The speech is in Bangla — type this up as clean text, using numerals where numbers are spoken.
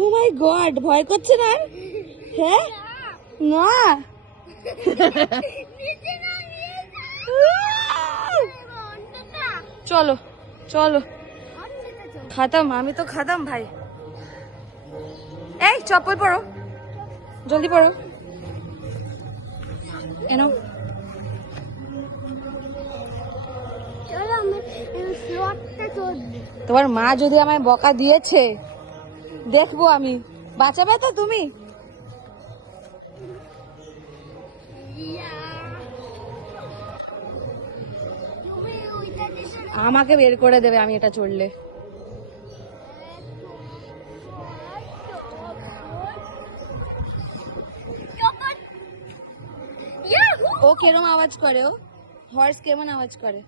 ও মাই গড, ভয় করছে না? হ্যাঁ না, চলো চলো, খাতাম আমি তো, খাতাম ভাই। এই চপ্পল পরো, জলদি পরো, এনো। তোমার মা যদি আমায় বকা দিয়েছে দেখবো আমি, বাঁচাবে তো তুমি? আমাকে বের করে দেবে আমি এটা চড়লে। ও কেরম আওয়াজ করে? ও হর্স কেমন আওয়াজ করে?